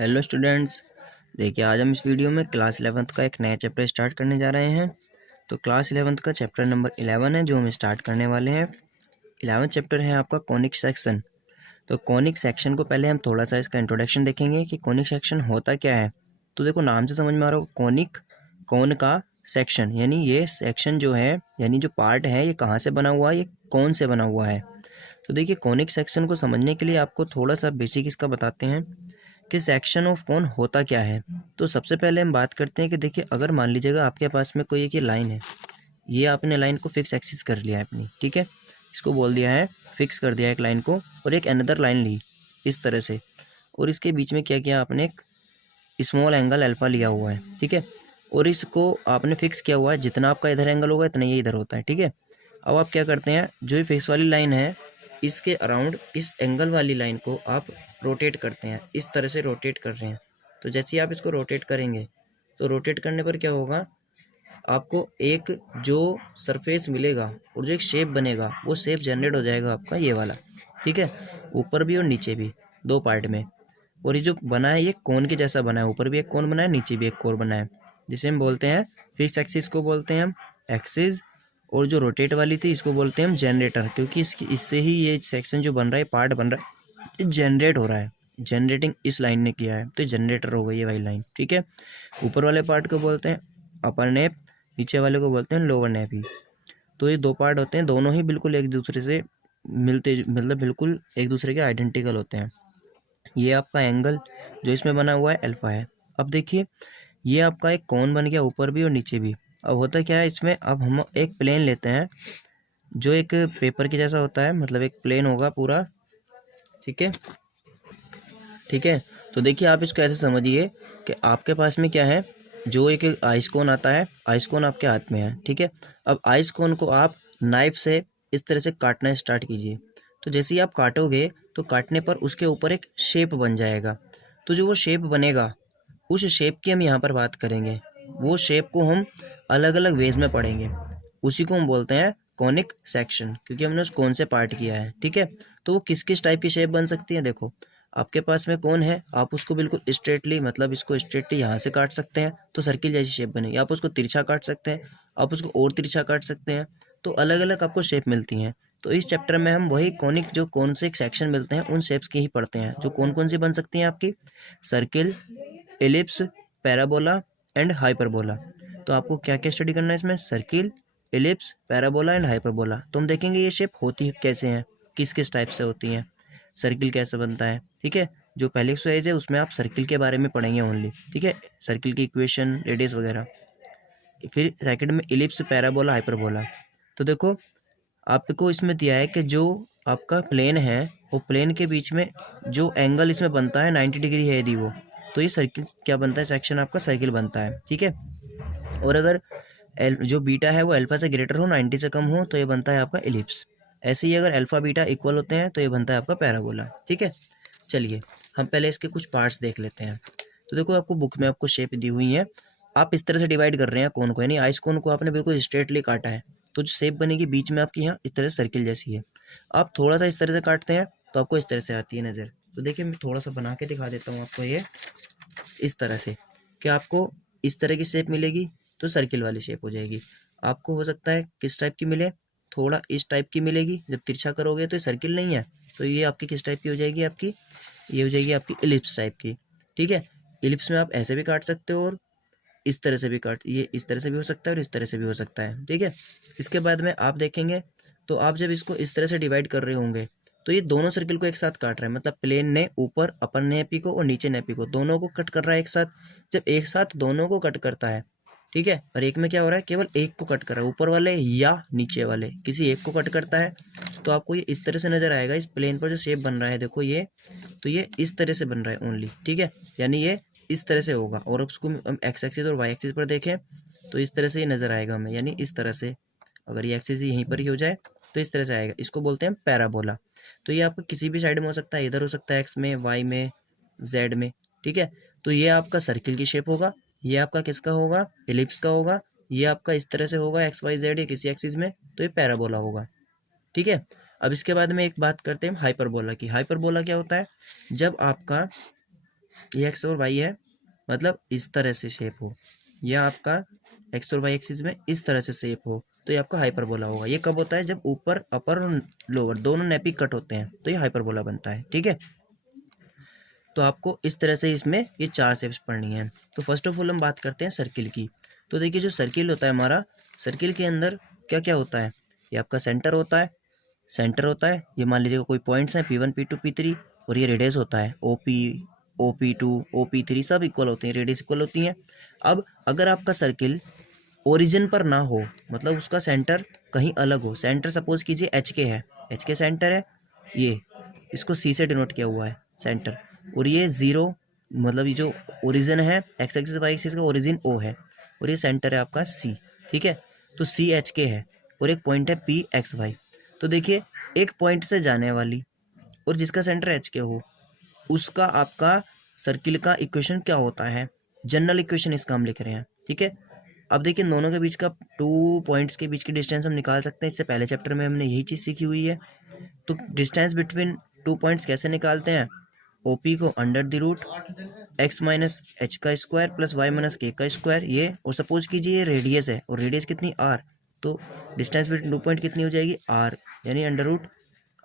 Hello students. देखिए आज हम इस वीडियो में क्लास 11th का एक नया चैप्टर स्टार्ट करने जा रहे हैं। तो क्लास 11th का चैप्टर नंबर 11 है जो हम स्टार्ट करने वाले हैं। 11th चैप्टर है आपका कॉनिक सेक्शन। तो कॉनिक सेक्शन को पहले हम थोड़ा सा इसका इंट्रोडक्शन देखेंगे कि कॉनिक सेक्शन होता क्या है। तो देखो नाम से समझ में आ रहा हो, कॉनिक कौन का सेक्शन, यानी ये सेक्शन जो है यानी जो पार्ट है ये कहाँ से बना हुआ है, ये कौन से बना हुआ है। तो देखिए कॉनिक सेक्शन को समझने के लिए आपको थोड़ा सा बेसिक इसका बताते हैं कि सेक्शन ऑफ कॉन होता क्या है। तो सबसे पहले हम बात करते हैं कि देखिए अगर मान लीजिएगा आपके पास में कोई एक ये लाइन है, ये आपने लाइन को फिक्स एक्सिस कर लिया है अपनी, ठीक है, इसको बोल दिया है फिक्स कर दिया है एक लाइन को, और एक अनदर लाइन ली इस तरह से, और इसके बीच में क्या किया आपने, एक स्मॉल एंगल अल्फा लिया हुआ है, ठीक है, और इसको आपने फिक्स किया हुआ है, जितना आपका इधर एंगल होगा इतना ये इधर होता है, ठीक है। अब आप क्या करते हैं, जो ये फिक्स वाली लाइन है इसके अराउंड इस एंगल वाली लाइन को आप रोटेट करते हैं, इस तरह से रोटेट कर रहे हैं। तो जैसे ही आप इसको रोटेट करेंगे तो रोटेट करने पर क्या होगा, आपको एक जो सरफेस मिलेगा और जो एक शेप बनेगा वो शेप जनरेट हो जाएगा आपका ये वाला, ठीक है, ऊपर भी और नीचे भी दो पार्ट में। और ये जो बना है ये कोन के जैसा बना है, ऊपर भी एक कोन बना है नीचे भी एक कोन बना है, जिसे हम बोलते हैं फिक्स एक्सिस को बोलते हैं हम एक्सिस, और जो रोटेट वाली थी इसको बोलते हैं हम जनरेटर, क्योंकि इससे ही ये सेक्शन जो बन रहा है, पार्ट बन रहा है, जनरेट हो रहा है, जनरेटिंग इस लाइन ने किया है, तो जनरेटर हो गई ये वाली लाइन, ठीक है। ऊपर वाले पार्ट को बोलते हैं अपर नेप, नीचे वाले को बोलते हैं लोअर नेप ही। तो ये दो पार्ट होते हैं, दोनों ही बिल्कुल एक दूसरे से मिलते, मतलब बिल्कुल एक दूसरे के आइडेंटिकल होते हैं। ये आपका एंगल जो इसमें बना हुआ है अल्फा है। अब देखिए ये आपका एक कोन बन गया ऊपर भी और नीचे भी। अब होता क्या है इसमें, अब हम एक प्लेन लेते हैं जो एक पेपर के जैसा होता है, मतलब एक प्लेन होगा पूरा, ठीक है, ठीक है। तो देखिए आप इसको ऐसे समझिए कि आपके पास में क्या है, जो एक आइस कोन आता है, आइस कोन आपके हाथ में है, ठीक है। अब आइस कोन को आप नाइफ से इस तरह से काटना स्टार्ट कीजिए। तो जैसे ही आप काटोगे तो काटने पर उसके ऊपर एक शेप बन जाएगा। तो जो वो शेप बनेगा उस शेप की हम यहाँ पर बात करेंगे, वो शेप को हम अलग अलग वेज में पढ़ेंगे, उसी को हम बोलते हैं कॉनिक सेक्शन, क्योंकि हमने उस कौन से पार्ट किया है, ठीक है। तो वो किस किस टाइप की शेप बन सकती है, देखो आपके पास में कौन है, आप उसको बिल्कुल स्ट्रेटली, मतलब इसको स्ट्रेटली यहाँ से काट सकते हैं तो सर्किल जैसी शेप बनेगी, आप उसको तिरछा काट सकते हैं, आप उसको और तिरछा काट सकते हैं, तो अलग अलग आपको शेप मिलती हैं। तो इस चैप्टर में हम वही कॉनिक जो कौन से सेक्शन मिलते हैं उन शेप्स की ही पढ़ते हैं, जो कौन कौन सी बन सकती हैं आपकी, circle, ellipse, parabola and hyperbola. तो आपको क्या क्या स्टडी करना है इसमें, circle, ellipse, parabola and hyperbola. तो हम देखेंगे ये शेप होती कैसे हैं, किस किस टाइप से होती हैं, सर्किल कैसे बनता है, ठीक है। जो पहले एक्सरसाइज है उसमें आप सर्किल के बारे में पढ़ेंगे ओनली, ठीक है, सर्किल की इक्वेशन, रेडियस वगैरह। फिर सेकंड में इलिप्स, पैराबोला, हाइपरबोला। तो देखो आपको इसमें दिया है कि जो आपका प्लेन है वो प्लेन के बीच में जो एंगल इसमें बनता है 90 डिग्री है यदि वो, तो ये सर्किल क्या बनता है, सेक्शन आपका सर्किल बनता है, ठीक है। और अगर जो बीटा है वो अल्फा से ग्रेटर हो, 90 से कम हो, तो ये बनता है आपका एलिप्स। ऐसे ही अगर अल्फा बीटा इक्वल होते हैं तो ये बनता है आपका पैराबोला, ठीक है। चलिए हम पहले इसके कुछ पार्ट्स देख लेते हैं। तो देखो आपको बुक में आपको शेप दी हुई है, आप इस तरह से डिवाइड कर रहे हैं कोन को, यानी आइस कोन को आपने बिल्कुल स्ट्रेटली काटा है, तो जो शेप बनेगी बीच में आपकी यहाँ इस तरह से सर्किल जैसी है। आप थोड़ा सा इस तरह से काटते हैं तो आपको इस तरह से आती है नज़र। तो देखिए मैं थोड़ा सा बना के दिखा देता हूँ आपको, ये इस तरह से कि आपको इस तरह की शेप मिलेगी तो सर्किल वाली शेप हो जाएगी। आपको हो सकता है किस टाइप की मिले, थोड़ा इस टाइप की मिलेगी, जब तिरछा करोगे तो ये सर्किल नहीं है, तो ये आपकी किस टाइप की हो जाएगी, आपकी ये हो जाएगी आपकी इलिप्स टाइप की, ठीक है। इलिप्स में आप ऐसे भी काट सकते हो और इस तरह से भी काट, ये इस तरह से भी हो सकता है और इस तरह से भी हो सकता है, ठीक है। इसके बाद में आप देखेंगे तो आप जब इसको इस तरह से डिवाइड कर रहे होंगे तो ये दोनों सर्किल को एक साथ काट रहा है, मतलब प्लेन ने ऊपर अपर नेपी को और नीचे नेपी को दोनों को कट कर रहा है एक साथ। जब एक साथ दोनों को कट करता है, ठीक है, और एक में क्या हो रहा है, केवल एक को कट कर रहा है, ऊपर वाले या नीचे वाले किसी एक को कट करता है, तो आपको ये इस तरह से नजर आएगा। इस प्लेन पर जो शेप बन रहा है देखो ये, तो ये इस तरह से बन रहा है ओनली, ठीक है, यानी ये इस तरह से होगा। और उसको हम एक्स एक्सिस और वाई एक्सिस पर देखें तो इस तरह से ये नजर आएगा हमें, यानी इस तरह से, अगर ये एक्सिस यहीं पर ही हो जाए तो इस तरह से आएगा, इसको बोलते हैं पैराबोला। तो ये आपका किसी भी साइड में हो सकता है, इधर हो सकता है एक्स में, वाई में, जेड में, ठीक है। तो ये आपका सर्किल की शेप होगा, ये आपका किसका होगा, एलिप्स का होगा, ये आपका इस तरह से होगा एक्स वाई जेड या किसी एक्सिस में, तो ये पैराबोला होगा, ठीक है। अब इसके बाद में एक बात करते हैं हाइपरबोला की। हाइपरबोला क्या होता है, जब आपका ये एक्स और वाई है, मतलब इस तरह से शेप हो, यह आपका एक्स और वाई एक्सिस में इस तरह से शेप हो, तो ये आपका हाइपरबोला होगा। ये कब होता है? जब ऊपर अपर और लोअर दोनों नेपी कट होते हैं तो ये हाइपरबोला बनता है। ठीक है, तो आपको इस तरह से इसमें ये 4 शेप्स पढ़नी है। तो फर्स्ट ऑफ ऑल हम बात करते हैं सर्किल की। तो देखिए जो सर्किल होता है हमारा, सर्किल के अंदर क्या क्या होता है? ये आपका सेंटर होता है, सेंटर होता है, ये मान लीजिएगा कोई पॉइंट्स हैं P1 P2 P3, और ये रेडियस होता है OP OP2 OP3, सब इक्वल होते हैं, रेडियस इक्वल होती हैं। अब अगर आपका सर्किल ओरिजिन पर ना हो, मतलब उसका सेंटर कहीं अलग हो, सेंटर सपोज कीजिए एच के है, एच के सेंटर है, ये इसको सी से डिनोट किया हुआ है सेंटर, और ये ज़ीरो, मतलब ये जो ओरिजिन है एक्स एक्सिस वाई एक्सिस का ओरिजिन ओ है, और ये सेंटर है आपका सी। ठीक है, तो सी एच के है और एक पॉइंट है पी एक्स वाई। तो देखिए एक पॉइंट से जाने वाली और जिसका सेंटर एच के हो, उसका आपका सर्किल का इक्वेशन क्या होता है? जनरल इक्वेशन इसका हम लिख रहे हैं। ठीक है, अब देखिए दोनों के बीच का 2 पॉइंट्स के बीच की डिस्टेंस हम निकाल सकते हैं, इससे पहले चैप्टर में हमने यही चीज़ सीखी हुई है। तो डिस्टेंस बिटवीन 2 पॉइंट्स कैसे निकालते हैं? ओपी को under the root x minus H का स्क्वायर प्लस वाई माइनस के का स्क्वायर, ये, और सपोज कीजिए ये रेडियस है, और रेडियस कितनी? आर, तो डिस्टेंस बिटवीन 2 पॉइंट कितनी हो जाएगी? आर, यानी अंडर रूट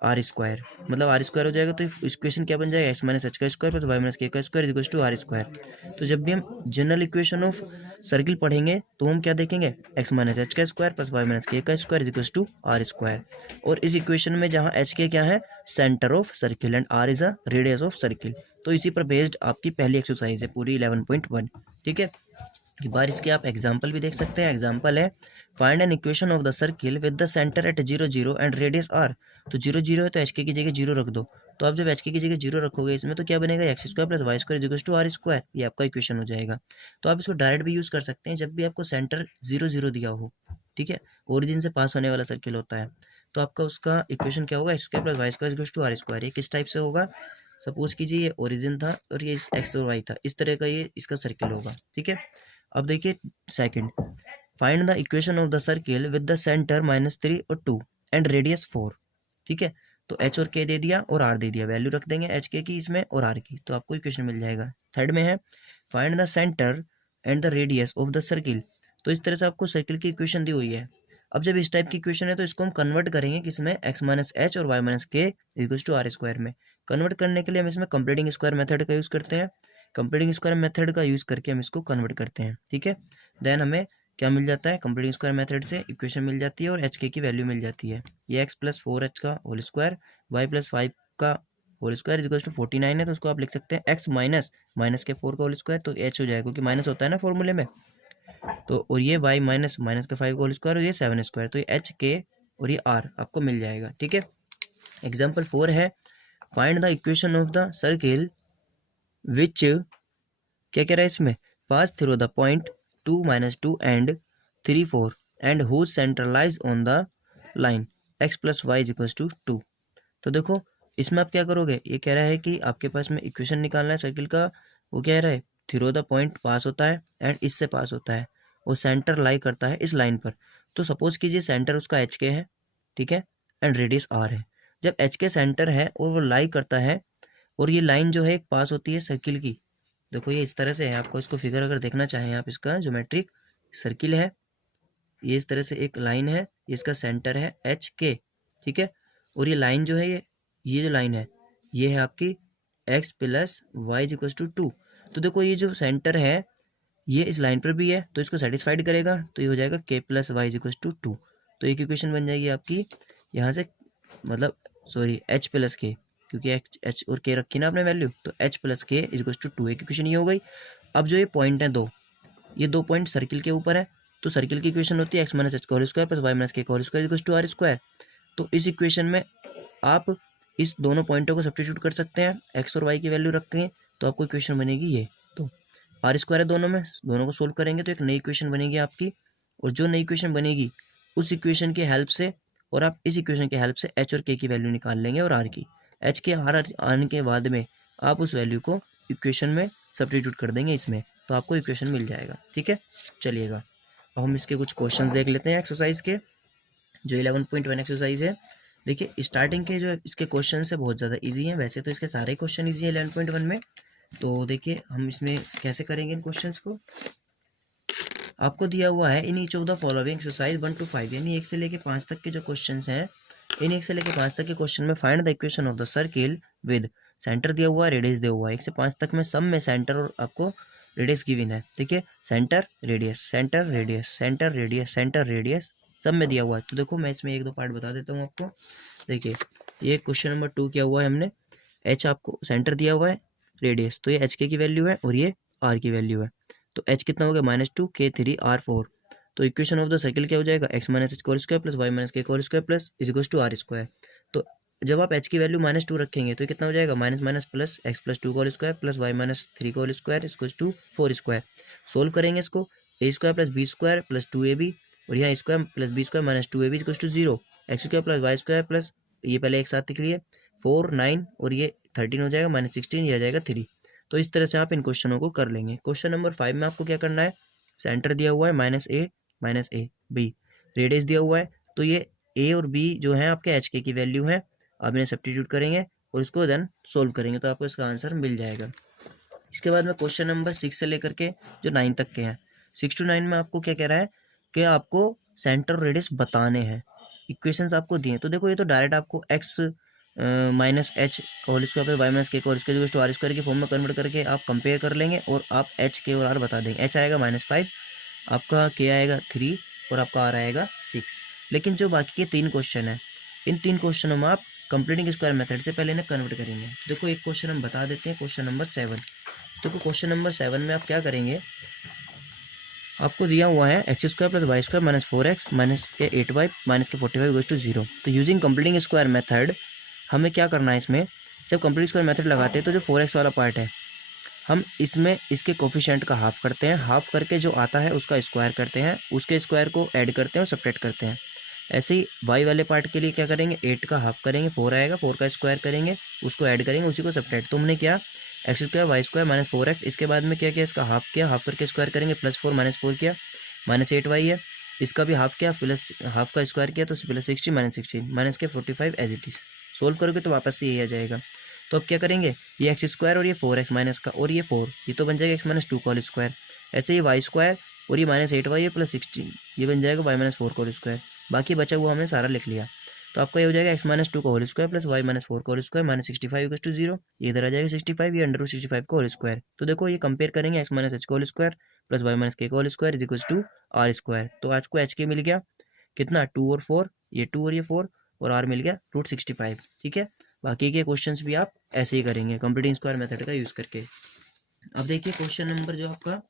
आर स्क्वायर, मतलब आर स्क्वायर हो जाएगा। तो इक्वेशन क्या बन जाएगा? एक्स माइनस एच का स्क्वायर प्लस वाई माइनस के का square equals to are square. तो जब भी हम जनरल इक्वेशन ऑफ सर्किल पढ़ेंगे तो हम क्या देखेंगे? एक्स माइनस एच का स्क्वायर प्लस वाई माइनस के का square equals to are square. और इस इक्वेशन में जहाँ एच के क्या है? Centre of circle, and r is a radius of circle. तो इसी पर बेस्ड आपकी पहली एक्सरसाइज है पूरी 11.1। ठीक है, एक बार इसके आप एग्जाम्पल भी देख सकते हैं। एग्जाम्पल है, find an equation of the circle with the centre at 0 0 and radius r. तो 0 0 है तो एच के की जगह 0 रख दो। तो आप जब एच के की जगह 0 रखोगे इसमें तो क्या बनेगा? X square plus y square equals to are square, ये आपका इक्वेशन हो जाएगा। तो आप इसको डायरेक्ट भी यूज़ कर सकते हैं जब भी आपको सेंटर 0 0 दिया हो। ठीक है, ओरिजिन से पास होने वाला सर्किल होता है, तो आपका उसका इक्वेशन क्या होगा? X square plus y square equals to are square. ये किस टाइप से होगा? सपोज कीजिए ये ओरिजिन था और ये एक्स और वाई था, इस तरह का ये इसका सर्किल होगा। ठीक है, अब देखिए second, find the equation of the circle with the centre -3 और 2 एंड रेडियस 4। ठीक है, तो एच और के दे दिया और आर दे दिया, वैल्यू रख देंगे एच के की इसमें और आर की, तो आपको इक्वेशन मिल जाएगा। थर्ड में है, find the centre and the radius of the circle. तो इस तरह से आपको सर्किल की इक्वेशन दी हुई है। अब जब इस टाइप की इक्वेशन है तो इसको हम कन्वर्ट करेंगे किसमें? एक्स माइनस एच और वाई माइनस के इक्वल्स टू आर स्क्वायर में। कन्वर्ट करने के लिए हम इसमें कंप्लीटिंग स्क्वायर मेथड का यूज़ करते हैं। कंप्लीटिंग स्क्वायर मेथड का यूज़ करके हम इसको कन्वर्ट करते हैं। ठीक है, देन हमें क्या मिल जाता है? कंप्लीटिंग स्क्वायर मेथड से इक्वेशन मिल जाती है और एच के की वैल्यू मिल जाती है। ये एक्स प्लस 4 एच का होल स्क्वायर वाई प्लस 5 का होल स्क्वायर इक्वल्स टू 49 है, तो उसको आप लिख सकते हैं एक्स माइनस माइनस के 4 का होल स्क्वायर, तो एच हो जाएगा क्योंकि माइनस होता है ना फॉर्मूले में। तो और ये वाई माइनस माइनस के 5 का होल स्क्वायर और ये 7 स्क्वायर, तो ये एच के और ये आर आपको मिल जाएगा। ठीक है, एग्जाम्पल 4 है, find the equation of the circle which, क्या कह रहा है इसमें? Pass through the point 2 -2 and 3 4 and whose centre lies on the line x plus y is equals to 2। तो देखो इसमें आप क्या करोगे? ये कह रहा है कि आपके पास में इक्वेशन निकालना है सर्किल का। वो कह रहा है थ्रू द पॉइंट पास होता है एंड इससे पास होता है, और सेंटर लाई करता है इस लाइन पर। तो सपोज कीजिए सेंटर उसका एच के है, ठीक है, एंड रेडियस आर है। जब एच के सेंटर है और वो लाई करता है, और ये लाइन जो है एक पास होती है सर्किल की। देखो ये इस तरह से है, आपको इसको फिगर अगर देखना चाहें आप, इसका ज्योमेट्रिक सर्किल है, ये इस तरह से एक लाइन है, इसका सेंटर है एच के। ठीक है, और ये लाइन जो है ये जो लाइन है ये है आपकी x plus y equals to 2। तो देखो ये जो सेंटर है ये इस लाइन पर भी है, तो इसको सेटिस्फाइड करेगा, तो ये हो जाएगा के प्लस वाई इक्वल्स टू 2। तो एक इक्वेशन बन जाएगी आपकी यहाँ से, मतलब सॉरी एच प्लस के, क्योंकि एच और के रखी ना आपने वैल्यू, तो एच प्लस के इक्वल्स टू 2, एक इक्वेशन ये हो गई। अब जो ये पॉइंट है दो, ये 2 पॉइंट सर्किल के ऊपर है, तो सर्किल की इक्वेशन होती है एक्स माइनस एच का whole square plus Y minus के का whole square equals to are square. तो इस इक्वेशन में आप इस दोनों पॉइंटों को सब्स्टिट्यूट कर सकते हैं, एक्स और वाई की वैल्यू रख के, तो आपको इक्वेशन बनेगी ये। तो आर स्क्वायर है दोनों में, दोनों को सोल्व करेंगे तो एक नई इक्वेशन बनेगी आपकी, और जो नई इक्वेशन बनेगी उस इक्वेशन की हेल्प से, और आप इस इक्वेशन की हेल्प से एच और के की वैल्यू निकाल लेंगे, और आर की, एच के आर आने के बाद में आप उस वैल्यू को इक्वेशन में सब्स्टिट्यूट कर देंगे इसमें, तो आपको इक्वेशन मिल जाएगा। ठीक है, चलिएगा अब हम इसके कुछ क्वेश्चन देख लेते हैं एक्सरसाइज के, जो 11.1 एक्सरसाइज है। देखिए स्टार्टिंग के जो इसके क्वेश्चन है बहुत ज़्यादा इजी हैं, वैसे तो इसके सारे क्वेश्चन इजी है 11.1 में, तो देखिए हम इसमें कैसे करेंगे इन क्वेश्चंस को। आपको दिया हुआ है in each of the following exercise 1 to 5, यानी 1 से लेके 5 तक के जो क्वेश्चंस हैं, इन 1 से लेके 5 तक के क्वेश्चन में find the equation of the circle with centre दिया हुआ है, रेडियस दिया हुआ है। 1 से 5 तक में सब में सेंटर और आपको रेडियस गिवन है। देखिए centre radius centre radius centre radius centre radius सब में दिया हुआ है। तो देखो मैं इसमें एक दो पार्ट बता देता हूँ आपको। देखिए ये क्वेश्चन नंबर 2 क्या हुआ है, हमने एच आपको सेंटर दिया हुआ है, रेडियस, तो ये एच के की वैल्यू है और ये आर की वैल्यू है। तो एच कितना हो गया -2 K3R4। तो इक्वेशन ऑफ द सर्किल क्या हो जाएगा, x minus H whole square plus Y minus K whole square plus is equals to are square. तो जब आप h की वैल्यू -2 रखेंगे तो कितना हो जाएगा, minus minus plus x plus 2 whole square plus Y minus 3 whole square equals to 4 square. Solve करेंगे इसको, a square plus b square plus 2ab और यहाँ square plus b square minus 2ab equals to 0। X square plus y square plus ये पहले एक साथ लिख लिए 4 9 और ये 13 हो जाएगा, -16 ये आ जाएगा 3। तो इस तरह से आप इन क्वेश्चनों को कर लेंगे। क्वेश्चन नंबर 5 में आपको क्या करना है, सेंटर दिया हुआ है -a b, रेडियस दिया हुआ है, तो ये a और b जो है आपके एच के की वैल्यू है। अब इन्हें सब्स्टिट्यूट करेंगे और इसको देन सोल्व करेंगे तो आपको इसका आंसर मिल जाएगा। इसके बाद में क्वेश्चन नंबर 6 से लेकर के जो 9 तक के हैं, 6 to 9 में आपको क्या कह रहा है कि आपको सेंटर और रेडियस बताने हैं। इक्वेशंस आपको दिए, तो देखो ये तो डायरेक्ट आपको x minus H whole square plus Y minus K whole square to are square के फॉर्म में कन्वर्ट करके आप कंपेयर कर लेंगे और आप एच के और आर बता देंगे। एच आएगा -5, आपका के आएगा 3 और आपका आर आएगा 6। लेकिन जो बाकी के 3 क्वेश्चन हैं, इन 3 क्वेश्चनों में आप कंप्लीटिंग स्क्वायर मेथड से पहले इन्हें कन्वर्ट करेंगे। देखो एक क्वेश्चन हम बता देते हैं, क्वेश्चन नंबर 7। देखो क्वेश्चन नंबर 7 में आप क्या करेंगे, आपको दिया हुआ है x square plus y square minus 4x minus के 8y माइनस के 45 गोज टू 0। तो यूजिंग कंप्लीटिंग स्क्वायर मेथड हमें क्या करना है, इसमें जब कंप्लीट स्क्वायर मेथड लगाते हैं तो जो 4x वाला पार्ट है हम इसमें इसके कोफिशिएंट का हाफ करते हैं, हाफ करके जो आता है उसका स्क्वायर करते हैं, उसके स्क्वायर को ऐड करते हैं और सब्ट्रैक्ट करते हैं। ऐसे ही वाई वाले पार्ट के लिए क्या करेंगे, 8 का हाफ करेंगे, 4 आएगा, 4 का स्क्वायर करेंगे, उसको ऐड करेंगे, उसी को सब्ट्रैक्ट। तो हमने क्या x square y square minus 4x, इसके बाद में क्या किया, इसका हाफ किया, हाफ करके स्क्वायर करेंगे, +4 -4 किया, -8y है, इसका भी हाफ किया, प्लस हाफ का स्क्वायर किया तो +60 -16 माइनस के 45 एज इट इज़। सोल्व करोगे तो वापस से यही आ जाएगा। तो अब क्या करेंगे, ये एक्स स्क्वायर और ये 4x माइनस का और ये 4, ये तो बन जाएगा x माइनस 2 होल स्क्वायर। ऐसे ही वाई स्क्वायर और ये -8y है प्लस 16, ये बन जाएगा y माइनस 4 होल स्क्वायर। बाकी बचा हुआ हमने सारा लिख लिया। तो आपका ये हो जाएगा x माइनस 2 का whole square plus y minus 4 का होल स्क्वायर -65 इक्वल्स टू 0। ये इधर आ जाएगा 65, ये अंडर रूट 65 का होल स्क्वायर। तो देखो ये कंपेयर करेंगे, x माइनस h का whole square plus y minus k का whole square equals to are square. तो आज को h के मिल गया कितना, 2 और 4, ये 2 और ये 4 और r मिल गया √65। ठीक है, बाकी के क्वेश्चंस भी आप ऐसे ही करेंगे कंप्लीटिंग स्क्वायर मेथड का यूज़ करके। अब देखिए क्वेश्चन नंबर जो आपका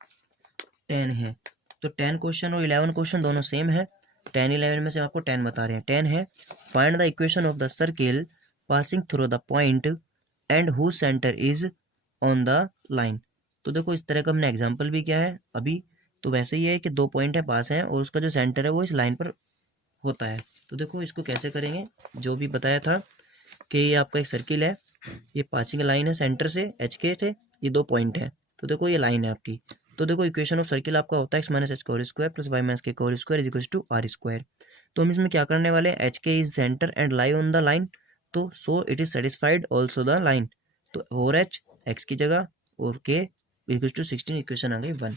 10 है, तो 10 क्वेश्चन और 11 क्वेश्चन दोनों सेम है। 10 11 में से आपको 10 बता रहे हैं। 10 है find the equation of the circle passing through the point and who centre is on the line. तो देखो इस तरह का हमने एग्जाम्पल भी किया है अभी। तो वैसे ही है कि 2 पॉइंट है पास हैं और उसका जो सेंटर है वो इस लाइन पर होता है। तो देखो इसको कैसे करेंगे, जो भी बताया था कि ये आपका एक सर्किल है, ये पासिंग लाइन है सेंटर से एच के से, ये 2 पॉइंट है। तो देखो ये लाइन है आपकी। तो देखो इक्वेशन ऑफ सर्किल आपका होता है x माइनस एच का whole square plus Y minus के का whole square is equals to are square. तो हम इसमें क्या करने वाले हैं, H K is center and lie on the line, तो so it is satisfied also the line. तो 4h x की जगह और k इक्वल्स टू 16, इक्वेशन आ गई 1।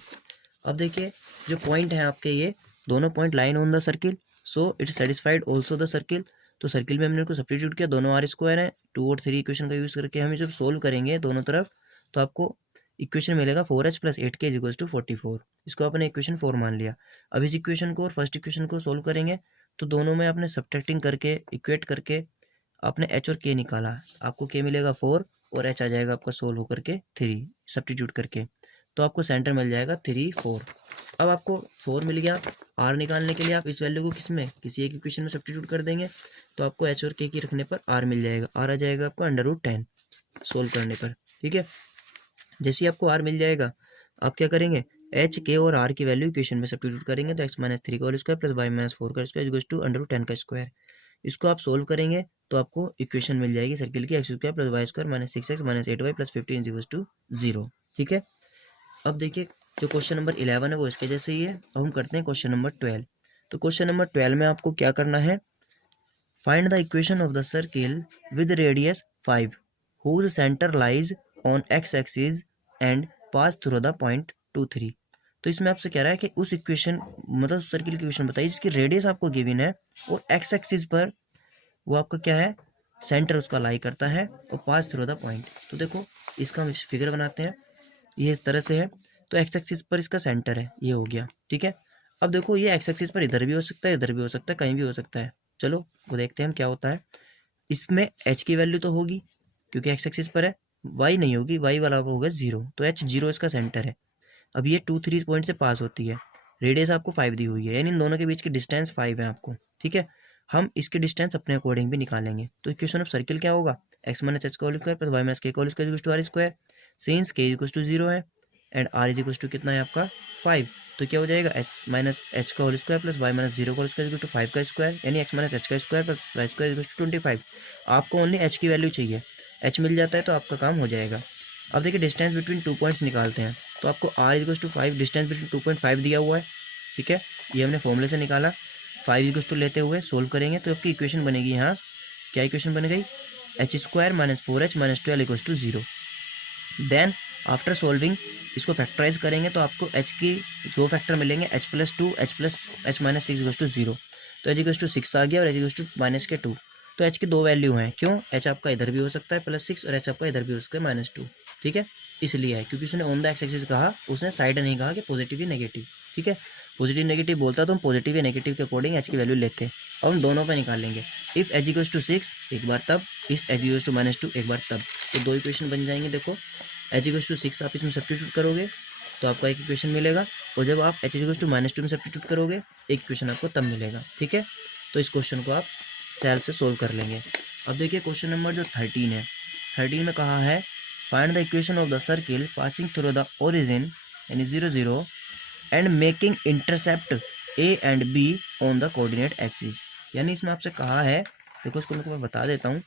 अब देखिए जो पॉइंट है आपके, ये दोनों point line on the circle, so it satisfied also the circle. तो सर्किल में हमने इनको सब्स्टिट्यूट किया, दोनों आर स्क्वायर है, 2 और 3 इक्वेशन का यूज़ करके हम जब सोल्व करेंगे दोनों तरफ तो आपको इक्वेशन मिलेगा 4h plus 8k equals to 44। इसको आपने इक्वेशन 4 मान लिया। अब इस इक्वेशन को और फर्स्ट इक्वेशन को सोल्व करेंगे तो दोनों में आपने सब्ट्रैक्टिंग करके इक्वेट करके आपने h और k निकाला, आपको k मिलेगा 4 और h आ जाएगा आपका सोल्व होकर के 3 सब्स्टिट्यूट करके, तो आपको सेंटर मिल जाएगा 3 4। अब आपको 4 मिल गया, r निकालने के लिए आप इस वैल्यू को किस में, किसी एक इक्वेशन में सब्स्टिट्यूट कर देंगे तो आपको h और k की रखने पर r मिल जाएगा। r आ जाएगा आपको √10 सोल्व करने पर। ठीक है, जैसे ही आपको r मिल जाएगा आप क्या करेंगे, h k और r की वैल्यू इक्वेशन में सब्स्टिट्यूट करेंगे, तो x माइनस 3 का whole square plus Y minus 4 का स्क्वायर इक्वल्स टू √10 का स्क्वायर। इसको आप सोल्व करेंगे तो आपको इक्वेशन मिल जाएगी सर्किल की, x square plus y square minus 6x minus 8y plus 15 equals to 0। ठीक है, अब देखिए जो क्वेश्चन नंबर 11 है वो इसके जैसे ही है। अब हम करते हैं क्वेश्चन नंबर 12। तो क्वेश्चन नंबर 12 में आपको क्या करना है, find the equation of the circle with radius 5 whose centre lies on x axis and pass through the point 2 3। तो इसमें आपसे कह रहा है कि उस इक्वेशन मतलब सर्किल की इक्वेशन बताइए जिसकी रेडियस आपको गिवन है और एक्स एक्सिस पर वो आपका क्या है, सेंटर उसका लाई करता है और पास थ्रू द पॉइंट। तो देखो इसका हम फिगर बनाते हैं, ये इस तरह से है। तो एक्स एक्सिस पर इसका सेंटर है, ये हो गया, ठीक है। अब देखो ये एक्स एक्सिस पर इधर भी हो सकता है, इधर भी हो सकता है, कहीं भी हो सकता है। चलो वो देखते हैं हम क्या होता है। इसमें एच की वैल्यू तो होगी क्योंकि एक्स एक्सिस पर है, वाई नहीं होगी, वाई वाला होगा 0, तो एच 0 इसका सेंटर है। अब ये 2 3 पॉइंट से पास होती है, रेडियस आपको 5 दी हुई है, यानी इन दोनों के बीच की डिस्टेंस 5 है आपको, ठीक है। हम इसके डिस्टेंस अपने अकॉर्डिंग भी निकालेंगे। तो इक्वेशन ऑफ सर्किल क्या होगा, एक्स माइनस एच का whole square plus Y minus के का whole square equals to are square, since k equals to 0 है and r is equals to कितना है आपका 5। तो क्या हो जाएगा, एक्स माइनस एच का whole square plus Y minus 0 का होल स्क्वायर इक्वल टू 5 का स्क्वायर, यानी एक्स माइनस एच का square plus y square equals to 25। आपको ओनली एच की वैल्यू चाहिए, एच मिल जाता है तो आपका काम हो जाएगा। अब देखिए डिस्टेंस बिटवीन 2 पॉइंट्स निकालते हैं। तो आपको r equals to 5, distance between 2.5 दिया हुआ है, ठीक है। ये हमने फॉर्मूले से निकाला, 5 इक्वल्स टू लेते हुए सोल्व करेंगे तो आपकी इक्वेशन बनेगी यहाँ, क्या इक्वेशन बन गई, h square minus 4h minus 12 equals to 0। Then after solving इसको फैक्टराइज करेंगे तो आपको एच की दो फैक्टर मिलेंगे, h plus 2 h plus h minus 6 equals to 0। तो एच इक्वल्स टू 6 आ गया और H equals to minus k 2। तो एच की दो वैल्यू हैं, क्यों, एच आपका इधर भी हो सकता है +6 और एच आपका इधर भी हो सकता है -2, ठीक है। इसलिए है क्योंकि उसने ऑन द एक्स एक्सिस कहा, उसने साइड नहीं कहा कि पॉजिटिव या नेगेटिव, ठीक है। पॉजिटिव नेगेटिव बोलता तो हम पॉजिटिव या नेगेटिव के अकॉर्डिंग एच की वैल्यू लेते हैं। अब हम दोनों पे निकालेंगे, इफ़ एच इक्वल्स टू 6 एक बार तब, इफ़ एच इक्वल्स टू -2 एक बार तब। तो दो इक्वेशन बन जाएंगे। देखो एच इक्वल्स टू 6 आप इसमें सब्स्टिट्यूट करोगे तो आपका एक इक्वेशन मिलेगा, और जब आप एच इक्वल्स टू -2 में सब्स्टिट्यूट करोगे एक इक्वेशन आपको तब मिलेगा, ठीक है। तो इस क्वेश्चन को आप सेल्फ से सोल्व कर लेंगे। अब देखिए क्वेश्चन नंबर जो 13 है, 13 में कहा है find the equation of the circle passing through the origin यानी 0 0 and making intercept A and be on the coordinate axis. यानी इसमें आपसे कहा है, देखो इसको मैं बता देता हूँ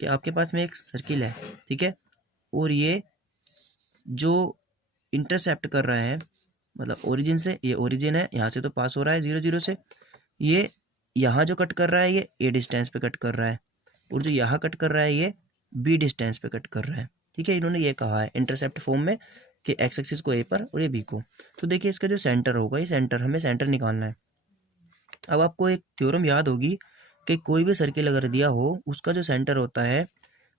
कि आपके पास में एक सर्किल है, ठीक है, और ये जो इंटरसेप्ट कर रहा है मतलब ओरिजिन से, ये ओरिजिन है, यहाँ से तो पास हो रहा है 0 0 से, ये यहाँ जो कट कर रहा है ये ए डिस्टेंस पे कट कर रहा है, और जो यहाँ कट कर रहा है ये बी डिस्टेंस पे कट कर रहा है, ठीक है। इन्होंने ये कहा है इंटरसेप्ट फॉर्म में कि एक्स एक्सिस को ए पर और ये बी को। तो देखिए इसका जो सेंटर होगा, ये सेंटर हमें सेंटर निकालना है। अब आपको एक थ्योरम याद होगी कि कोई भी सर्किल अगर दिया हो उसका जो सेंटर होता है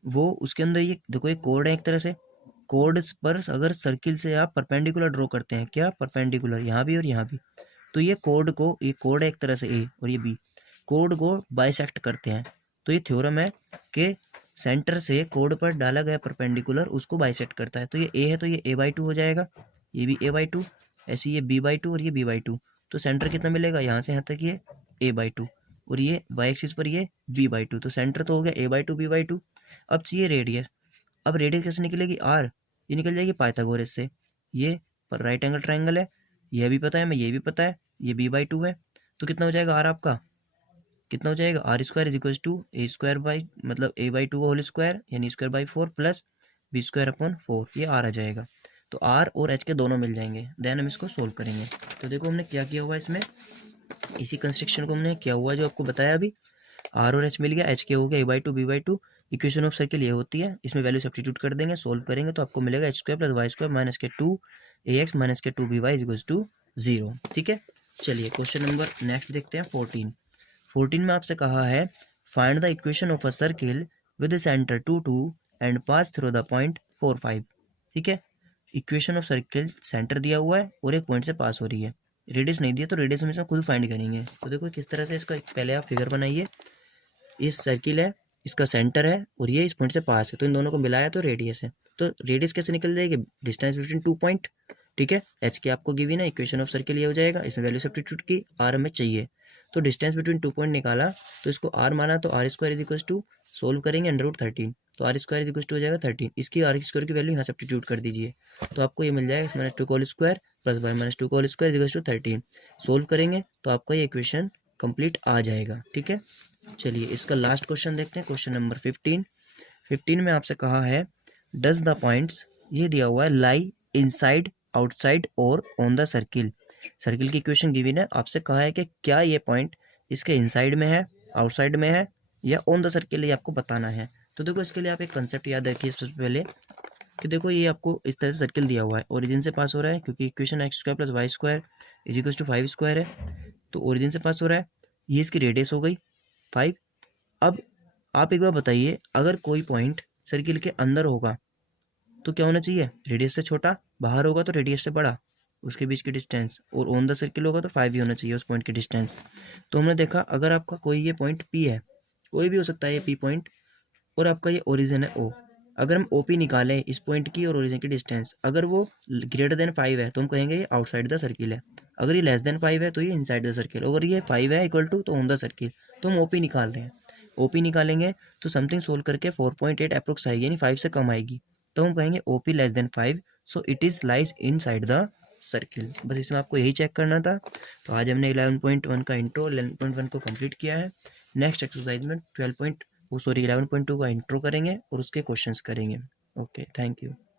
वो उसके अंदर, ये देखो एक कोड है एक तरह से, कोड्स पर अगर सर्किल से आप परपेंडिकुलर ड्रॉ करते हैं, क्या परपेंडिकुलर, यहाँ भी और यहाँ भी, तो ये कोड को, ये कोड है एक तरह से ए और ये बी, कोड को बाइसेक्ट करते हैं। तो ये थ्योरम है कि सेंटर से कोड पर डाला गया परपेंडिकुलर उसको बाइसेक्ट करता है। तो ये ए है तो ये a/2 हो जाएगा, ये भी a/2, ऐसे ये b/2 और ये b/2। तो सेंटर कितना मिलेगा, यहाँ से यहाँ तक ये a/2 और ये वाई एक्सिस पर ये b/2। तो सेंटर तो हो गया a/2 b/2। अब चाहिए रेडियस। अब रेडियस कैसे निकलेगी, आर, ये निकल जाएगी पाइथागोरस से। ये पर राइट एंगल ट्रायंगल है, यह भी पता है हमें, ये भी पता है, ये b/2 है। तो कितना हो जाएगा आर आपका, कितना हो जाएगा, r square is equals to a square by मतलब a/2 होल स्क्वायर यानी square by 4 plus b square upon 4, ये आर आ जाएगा। तो आर और एच के दोनों मिल जाएंगे, देन हम इसको सोल्व करेंगे। तो देखो हमने क्या किया हुआ है इसमें, इसी कंस्ट्रक्शन को हमने किया हुआ है जो आपको बताया अभी। आर और एच मिल गया, एच के हो गया a/2 b/2। Equation of circle ये होती है, इसमें वैल्यू सब्स्टिट्यूट कर देंगे, सोल्व करेंगे तो आपको मिलेगा h square plus y square minus k 2 ax minus के 2by इज इक्वल्स टू 0, ठीक है। चलिए क्वेश्चन नंबर नेक्स्ट देखते हैं 14। 14 में आपसे कहा है find the equation of a circle with centre 2 2 and pass through the point 4 5, ठीक है। इक्वेशन ऑफ सर्किल सेंटर दिया हुआ है और एक पॉइंट से पास हो रही है, रेडियस नहीं दिया तो रेडियस हम इसमें खुद फाइंड करेंगे। तो देखो किस तरह से इसका पहले आप फिगर बनाइए, इस सर्किल है, इसका सेंटर है और ये इस पॉइंट से पास है, तो इन दोनों को मिलाया तो रेडियस है। तो रेडियस कैसे निकल जाएगी, डिस्टेंस बिटवीन 2 पॉइंट, ठीक है। एच की आपको गिवन है, इक्वेशन ऑफ सर्किल ये हो जाएगा, इसमें वैल्यू सब्स्टिट्यूट की, आर हमें चाहिए। तो डिस्टेंस बिटवीन 2 पॉइंट निकाला तो इसको आर माना, तो r square is equal to, solve करेंगे √13, तो r square is equal to हो जाएगा 13। इसकी आर स्क्वायर की वैल्यू यहाँ सब्स्टिट्यूट कर दीजिए तो आपको ये मिल जाएगा -2 का होल स्क्वायर प्लस y -2 का whole square is equal to 13। Solve करेंगे तो आपका ये इक्वेशन कंप्लीट आ जाएगा, ठीक है। चलिए इसका लास्ट क्वेश्चन देखते हैं, क्वेश्चन नंबर 15। 15 में आपसे कहा है डज द पॉइंट्स, ये दिया हुआ है लाई इनसाइड आउटसाइड और ऑन द सर्किल। सर्किल की इक्वेशन गिवन है, आपसे कहा है कि क्या ये पॉइंट इसके इनसाइड में है, आउटसाइड में है या ऑन द सर्किल, ये आपको बताना है। तो देखो इसके लिए आप एक कंसेप्ट याद रखिए सबसे पहले, कि देखो ये आपको इस तरह से सर्किल दिया हुआ है, ओरिजिन से पास हो रहा है क्योंकि equation x square plus y square is equal to 5 square है, तो ओरिजिन से पास हो रहा है, ये इसकी रेडियस हो गई 5। अब आप एक बार बताइए, अगर कोई पॉइंट सर्किल के अंदर होगा तो क्या होना चाहिए, रेडियस से छोटा, बाहर होगा तो रेडियस से बड़ा, उसके बीच की डिस्टेंस, और ऑन द सर्किल होगा तो 5 ही होना चाहिए उस पॉइंट की डिस्टेंस। तो हमने देखा अगर आपका कोई ये पॉइंट पी है, कोई भी हो सकता है ये पी पॉइंट, और आपका ये ओरिजिन है ओ, अगर हम ओ पी निकालें इस पॉइंट की और ओरिजिन की डिस्टेंस, अगर वो ग्रेटर देन 5 है तो हम कहेंगे ये आउटसाइड द सर्किल है, अगर ये लेस देन 5 है तो ये इनसाइड द सर्किल, अगर ये 5 है इक्वल टू तो ऑन द सर्किल। तो हम ओ पी निकाल रहे हैं, ओ पी निकालेंगे तो समथिंग सोल्व करके 4.8 अप्रोक्स आएगी, यानी 5 से कम आएगी, तो हम कहेंगे O P less than 5, so it is lies inside the circle. बस इसमें आपको यही चेक करना था। तो आज हमने 11.1 का इंट्रो 11.1 को कंप्लीट किया है। नेक्स्ट एक्सरसाइज में 11.2 का इंट्रो करेंगे और उसके क्वेश्चंस करेंगे। Okay, thank you.